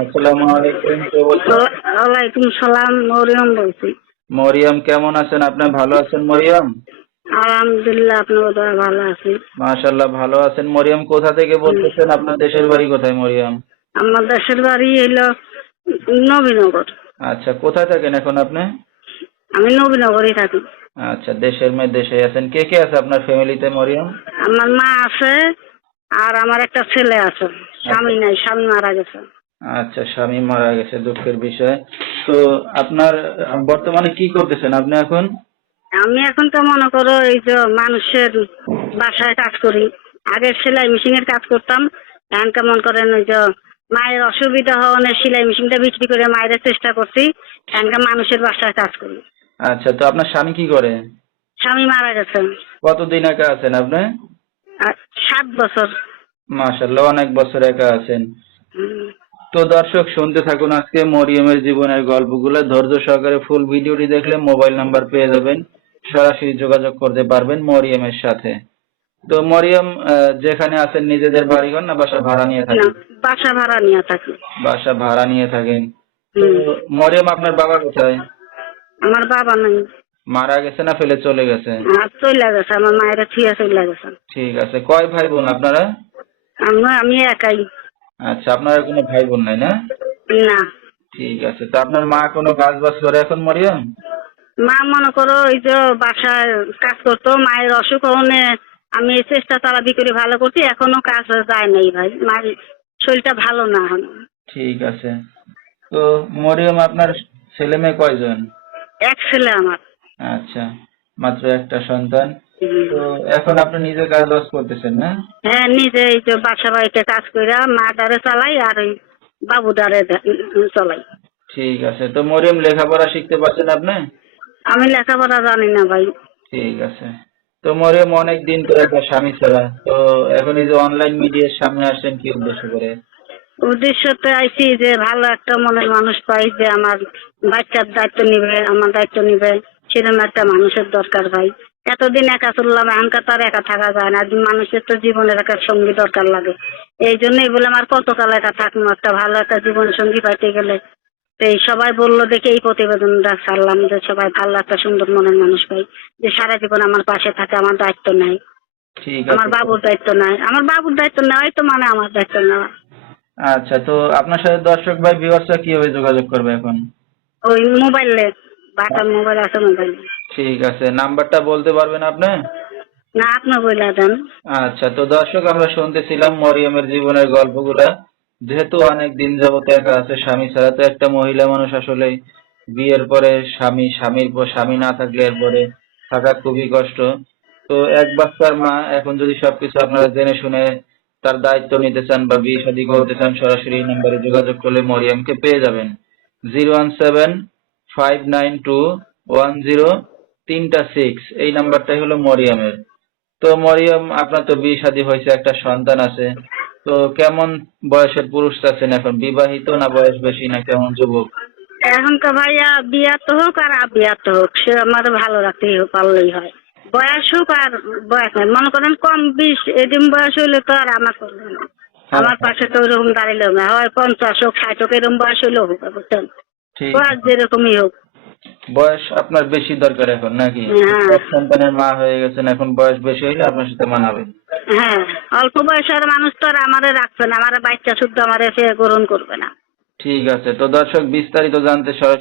আসসালামু আলাইকুম ওয়ালাইকুম সালাম মরিয়ম বলছি। মরিয়ম কেমন আছেন? আপনি ভালো আছেন মরিয়ম? আলহামদুলিল্লাহ আপনার বোধহয় ভালো আছি। মাশাল্লাহ ভালো আছেন। মরিয়ম কোথা থেকে বলতেছেন? আপনার দেশের বাড়ি কোথায় মরিয়ম? আমার দেশের বাড়ি হইল নবীনগর। আচ্ছা কোথায় থাকেন এখন আপনি? আমি নবীনগরই থাকি। আচ্ছা দেশের মেয়ে দেশে আছেন। কে কে আছে আপনার ফ্যামিলিতে মরিয়ম? আমার মা আছে আর আমার একটা ছেলে আছে। স্বামী নাই স্বামী মারা গেছে। আচ্ছা স্বামী মারা গেছে দুঃখের বিষয়। তো আপনার বর্তমানে কি করতেছেন আপনি এখন? আমি এখন তো মনে করো এই যে মানুষের বাসায় কাজ করি। আগে সেলাই মেশিন এর কাজ করতাম। এখন কেমন করেন ওই যে মায়ের অসুবিধা হওয়ার সেলাই মেশিনটা বিক্রি করে মায়ের চেষ্টা করছি। এখন মানুষের বাসায় কাজ করি। আচ্ছা তো আপনার স্বামী কি করে? স্বামী মারা গেছে। কতদিন একা আছেন আপনি? সাত বছর। মাশাল্লাহ অনেক বছর একা আছেন। তো দর্শক শুনতে থাকুন আজকে মরিয়মের জীবনের গল্পগুলো। ধৈর্য সহকারে ফুল ভিডিওটি দেখলে মোবাইল নাম্বার পেয়ে যাবেন। সরাসরি যোগাযোগ করতে পারবেন মরিয়মের সাথে। তো মরিয়ম যেখানে আছেন নিজেদের বাড়িঘর না বাসা ভাড়া নিয়ে থাকেন? বাসা ভাড়া নিয়ে থাকি। বাসা ভাড়া নিয়ে থাকেন। মরিয়ম আপনার বাবা কোথায়? আমার বাবা নাই। মারা গেছে না ফেলে চলে গেছে? চলে গেছে আমার মায়ের থিয়া চলে গেছে। ঠিক আছে কয় ভাই বোন আপনারা? আমি আমি একাই। আচ্ছা আপনার কোনো ভাই বোন নাই না? না। ঠিক আছে তো আপনার মা কোনো কাজ বাজ করে এখন মরিয়ম মা মনে করো ওই যে বাসায় কাজ করতো মায়ের অসুখ হনে আমি চেষ্টা চালাবি করে ভালো করছি এখনও কাজ যায় নাই ভাই। মায়ের শরীরটা ভালো না এখন। ঠিক আছে। তো মরিয়ম আপনার ছেলে মেয়ে কয়জন? এক ছেলে আমার। আচ্ছা মাত্র একটা সন্তান। তো এখন আপনি নিজে কাজ বাজ করতেছেন না? হ্যাঁ নিজে এই যে বাসা বাড়িতে কাজ করে মা দ্বারে চালাই আর ওই বাবু দ্বারে চালাই। ঠিক আছে তো মরিয়ম লেখাপড়া শিখতে পারছেন আপনি? আমি লেখাপড়া জানি না ভাই। ঠিক আছে। তো মরিয়ম অনেক দিন তো একটা স্বামী ছাড়া তো এখন এই যে অনলাইন মিডিয়ার সামনে আসছেন কি উদ্দেশ্য করে? উদ্দেশ্যতে আইছি যে ভালো একটা মনের মানুষ পাই যে আমার বাচ্চার দায়িত্ব নিবে আমার দায়িত্ব নিবে সেরকম একটা মানুষের দরকার ভাই। এতদিন একা চললাম এখনকার তো আর একা থাকা যায় না। মানুষের তো জীবনের একটা সঙ্গী দরকার লাগে। এই জন্যই বললাম আর কতকাল একা থাকব? একটা ভালো একটা জীবন সঙ্গী পাইতে গেলে এই সবাই বলল দেখে এই প্রতিবেদনটা ছাড়লাম যে সবাই ভালো একটা সুন্দর মনের মানুষ পাই। যে সারা জীবন আমার পাশে থাকে আমার দায়িত্ব ঠিক আমার বাবুর দায়িত্ব নেয় আমার বাবুর দায়িত্ব নেওয়াই তো মানে আমার দায়িত্ব নেওয়া। আচ্ছা তো আপনার সাথে দর্শক ভাই ভিউয়ার্সরা কীভাবে যোগাযোগ করবে এখন? ওই মোবাইলে বাটার মোবাইল আছে মোবাইলে। ঠিক আছে নাম্বারটা বলতে পারবেন আপনি? না আপনি বইলা দেন। আচ্ছা তো দর্শক আমরা শুনতেছিলাম মরিয়মের জীবনের গল্পগুলা। যেহেতু অনেক দিন যাবত একা আছে স্বামী ছাড়া তো একটা মহিলা মানুষ আসলে বিয়ের পরে স্বামী স্বামীর পর স্বামী না থাকলে এরপরে থাকা খুবই কষ্ট। তো এক বাচ্চার মা এখন যদি সবকিছু আপনারা জেনে শুনে তার দায়িত্ব নিতে চান বা বিয়ে শাদী করতে চান সরাসরি এই নাম্বারে যোগাযোগ করলে মরিয়মকে পেয়ে যাবেন। Zero one seven five nine two one zero তিনটা সিক্স এই নাম্বারটাই হলো মরিয়মের। তো মরিয়াম আপনার তো বিয়ে শাদী হয়েছে একটা সন্তান আছে। তো কেমন বয়সের পুরুষ আছেন এখন? বিবাহিত না বয়স বেশি না কেমন যুবক? এখন তো ভাইয়া বিয়া তো হোক আর আবিয়া তো হোক সে আমার ভালো রাখতে পারলেই হয়। বয়স হোক আর বয়স নাই। মনে করেন কম বিশ এদিন বয়স হইলে তো আর আমার করবে না। আমার পাশে তো ওইরকম দাঁড়িয়ে না। হয় পঞ্চাশ হোক ষাট হোক এরকম বয়স হইলেও হোক বুঝছেন? বয়স যেরকমই হোক। বয়স আপনার বেশি দরকার এখন নাকি? হ্যাঁ। এক সন্তানের মা হয়ে গেছেন এখন বয়স বেশি হইলে আপনার সাথে মানাবে। হ্যাঁ অল্প বয়সের মানুষ তো আর আমারে রাখবে না আমার বাচ্চা শুদ্ধ আমারে সে গ্রহণ করবে না। ঠিক আছে তো দর্শক বিস্তারিত জানতে সরাসরি